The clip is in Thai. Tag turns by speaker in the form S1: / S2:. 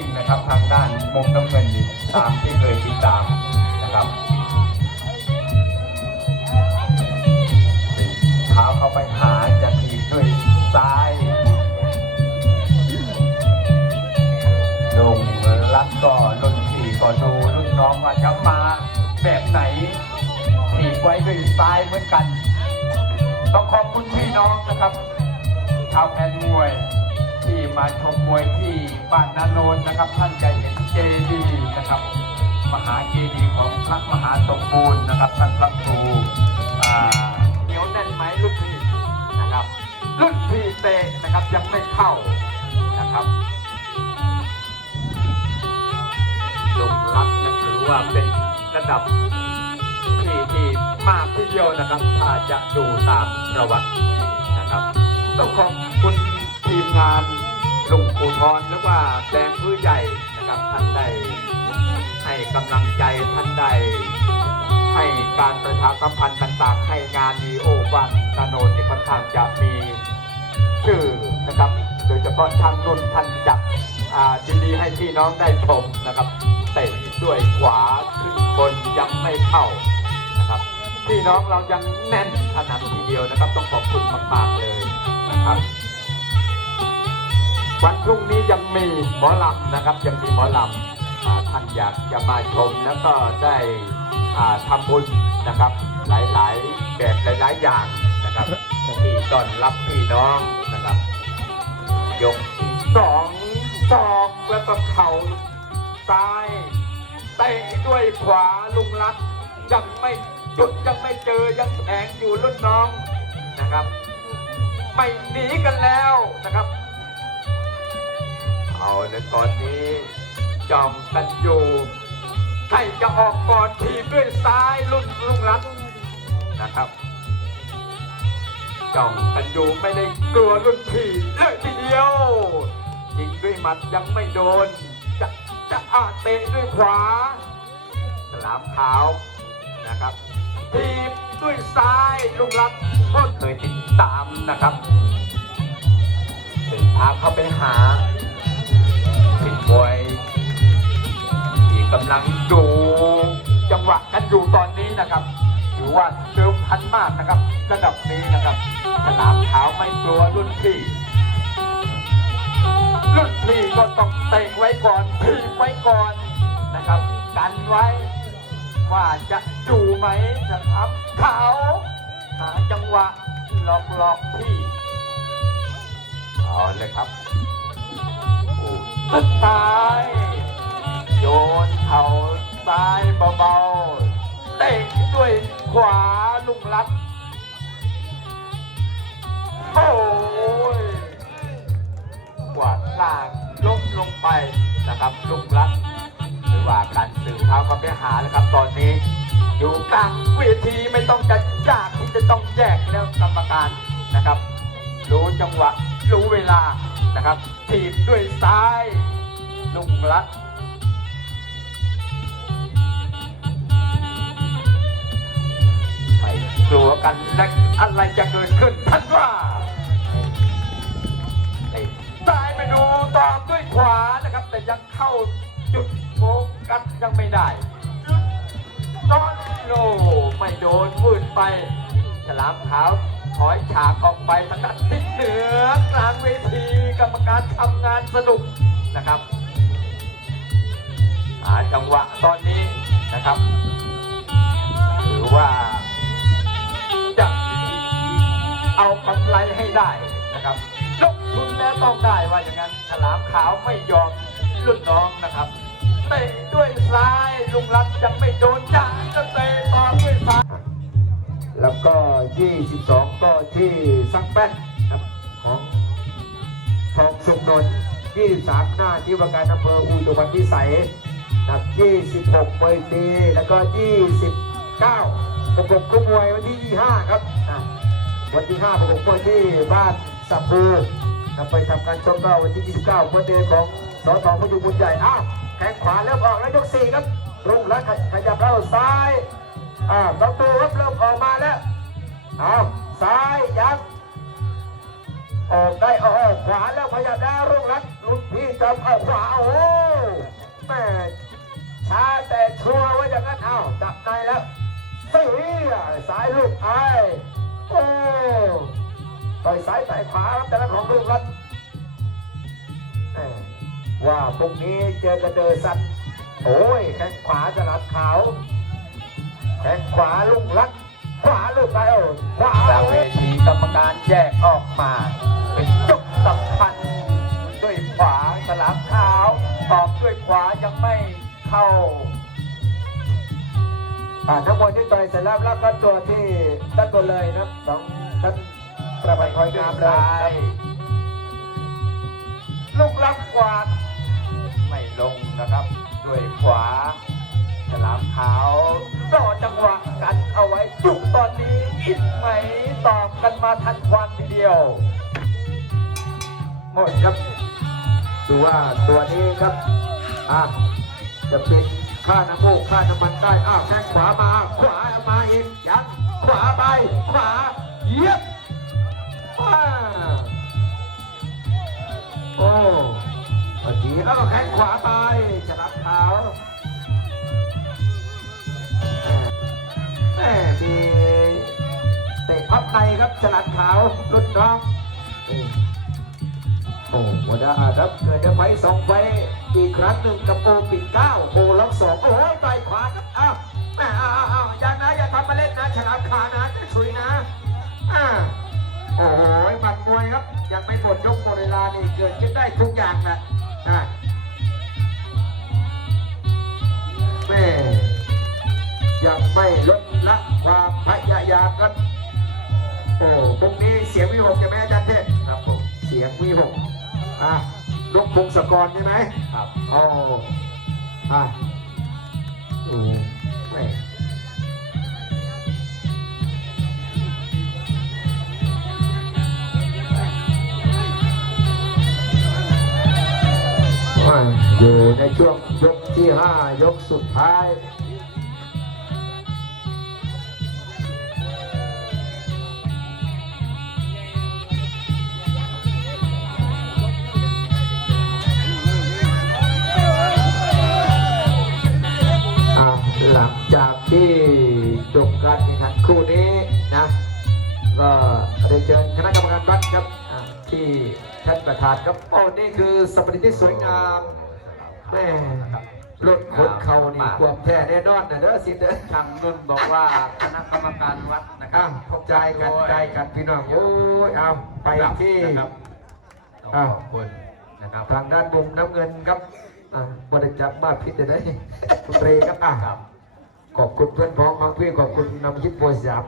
S1: มุมน้ำเงินนี่ตามที่เคยติดตามนะครับเท้าเข้าไปหาจะถีบด้วยซ้ายลงรับก็รุ่นสี่ก็ดูรุ่นน้องว่าจะมาแบบไหนถีบไว้ด้วยซ้ายเหมือนกัน ต้องขอบคุณพี่น้องนะครับชาวแอนมวย มาชมมวยที่บ้านนาโนนนะครับ ท่านจะเห็นเจดีย์นะครับ มหาเจดีย์ของพระมหาสมบูรณ์นะครับท่านพระครูอ่าเหนียวแน่นไหมรุ่นพี่นะครับรุ่นพี่เตะนะครับยังไม่เข้านะครับลงรักนะถือว่าเป็นระดับที่ที่มากที่เดียวนะครับ ถ้าจะดูตามประวัตินะครับต้องขอบคุณทีมงาน ลุงปูทอนหรือว่าแดงพื้ใหญ่นะครับท่านได้ให้กำลังใจท่านได้ให้การประชาสัมพันธ์ต่างๆ ให้งานนีโอวันนาโนนเนี่ยค่อนข้างจะมีชื่อนะครับ โดยเฉพาะทางนุ่นท่านจัดอ่าดีๆให้พี่น้องได้ชมนะครับเตะด้วยขวาขึ้นบนยังไม่เข้านะครับพี่น้องเรายังแน่นขนาดทีเดียวนะครับ ต้องขอบคุณมากๆเลยนะครับ วันพรุ่งนี้ยังมีหมอลำนะครับ ยังมีหมอลำท่านอยากจะมาชมแล้วก็ได้ทำบุญนะครับ หลายๆแบบหลายๆอย่างนะครับที่ต้อนรับพี่น้องนะครับ ยกสองศอกแล้วก็เข่าซ้ายเตะด้วยขวาลุงรักยังไม่หยุดยังไม่เจอยังแทงอยู่รุ่นน้องนะครับ ไม่หนีกันแล้วนะครับ อาเลยตอนนี้จอมกันอยู่ใครจะออกก่อนทีมด้วยซ้ายรุ่นลุงรัตน์นะครับจอมกันอยู่ไม่ได้กลัวรุ่นพี่เลยทีเดียวยิงด้วยหมัดยังไม่โดน จะจะอาเตะด้วยขวาสลามขาวนะครับทีมด้วยซ้ายลุงรัตน์ก็เคยติดตามนะครับเป็นทางเข้าไปหา กำลังดูจังหวะกันอยู่ตอนนี้นะครับถือว่าเดิมพันมากนะครับ ระดับนี้นะครับฉลามขาวไม่กลัวรุ่นพี่รุ่นพี่ก็ต้องเตะไว้ก่อนทีไว้ก่อนนะครับ กันไว้ ว่าจะจูไหมจะทำเขาหาจังหวะหลอกหลอกพี่เอาเลยครับสุดท้าย โยนเข่าซ้ายเบาๆเตะด้วยขวาลุงรักโอ้ยกวาดล่างล้มลงไปนะครับลุงรักหรือว่าการสื่อเท้าเขาไปหาแล้วครับตอนนี้ อยู่กลางเวทีไม่ต้องจะยากที่จะต้องแยกแล้วกรรมการนะครับ รู้จังหวะรู้เวลานะครับถีบด้วยซ้ายลุงรัก กลัวกันและอะไรจะเกิดขึ้นท่านว่าตะซ้ายไปดูตอบด้วยขวานะครับ แต่ยังเข้าจุดโฟกัสยังไม่ได้ตอนโลไม่โดนวืดไปฉลามขาวถอยฉากออกไปทางด้านทิศเหนือกลางเวทีกรรมการทำงานสนุกนะครับหาจังหวะตอนนี้นะครับ ถือว่า เอากำไรให้ได้นะครับลงทุนแล้วต้องได้ว่าอย่างนั้นฉลามขาวไม่ยอมรุ่นน้องนะครับเตะด้วยซ้ายลุงรัตน์ยังไม่โดนจ้าจะเตะต่อด้วยซ้ายแล้วก็ 22 ก็ที่ซักแป้นครับของทองสุกนนท์23 หน้าที่ว่าการอำเภออุดรพิสัยนะครับ26เวทีแล้วก็ 29ประกบคู่มวยวันที่ 25 ครับอะ วันที่5ประกบมวยที่บ้านสับบูนะไปทำการชมก็วันที่ 29คนเดินของสอทองพยุงบุญใหญ่อ้าวแข้งขวาเริ่มออกแล้วยก4ครับรุ่งแล้วขยับแล้วซ้ายอ่าประตูครับเริ่มออกมาแล้วเอาวซ้ายยับออกได้ออกขวาแล้วพยายามได้รุ่งรัตน์ลุนพี่จำเอาขวาโอ้
S2: แม่ช้าแต่ชัวร์ว่าอย่างนั้นเอาจับในแล้วเสียสายลูกไอ้โอ้ ต่อยซ้ายต่อยขวาครับแต่ละของลูกรัฐแม่ว่าพรุ่งนี้เจอกันเดอซันโอ้ยแข้งขวาจะลัดขาวแข้งขวาลูกรัดขวาลูกไปเออขวา
S1: จากเวทีกรรมการแยกออกมา เป็นยกสำคัญด้วยขวาสลับเท้าตอบด้วยขวายังไม่เข้า
S2: ทั้งหมดที่ต่อยเสร็จแล้วรับรับตัวที่ตั้งตัวเลยนะสองท่าน คอยงามเลย
S1: ซ้ลูกรับกวาดไม่ลงนะครับ ด้วยขวาสลามขาวรอจังหวะกันเอาไว้จุกตอนนี้อิดไหมตอบกันมาทันควันทีเดียว
S2: หมดครับดูว่าตัวนี้ครับอะจะปิดค่าน้ำมูกค่าน้ำมันได้อ้าวแข้งขวามา ขวามาอีกยัดขวาไป ขวาเยียบ โอ้เมื่อกี้เอาแข้งขวาไปฉลับขาแม่มีเตะพับในครับฉลับขาวรุ่นน้อง โอ้หัวหน้าครับเกิดจะไฟสองไฟอีกครั้งหนึ่งกับโอปิดเก้าโอล็อกสองโอ้ยต่อยขวาครับอ้าวแม่อ้าวอ้าวอ้าอย่านะอย่าทำมาเล่นนะฉลามขานะจะชุยนะอ่าโอ้โหหมัดมวยครับ ยังไม่หมดยกหมดเวลานี่เกิดขึ้นได้ทุกอย่างนะอ่าแม่ยังไม่ลดละความพยายามครับโอ้พรุ่งนี้เสียงวิหกใช่ไหมอาจารย์เทพ
S1: ครับผม
S2: เสียงวีหกอะนกพงศกรใช่ไหม
S1: ครับ
S2: อ๋ออะ อยู่ในช่วงยกที่ห้ายกสุดท้ายหลังจากที่จบการแข่งขันคู่นี้นะก็ได้เชิญคณะกรรมการวัดครับที่ท่านประธานครับโอ้นี่คือสปริตที่สวยงาม แม่รถขนเขานี่ความแท้แน่นอนนะเด้อสิเด้อ
S1: ทางนุ่นบอกว่าคณะกรรมการวัดนะครั
S2: อ้าวขอบใจกันใจกันพี่น้องโอ้ยเอาไปที่
S1: นะครับต้องขอบคุณนะครับ
S2: ทางด้านมุมน้ำเงินครับอ่าบริจาคมาพิษจะได้คุณเตรครับอะ
S1: ครับ
S2: ขอบคุณเพื่อนพ้องบางพี่ขอบคุณนำยิปโบยสยาม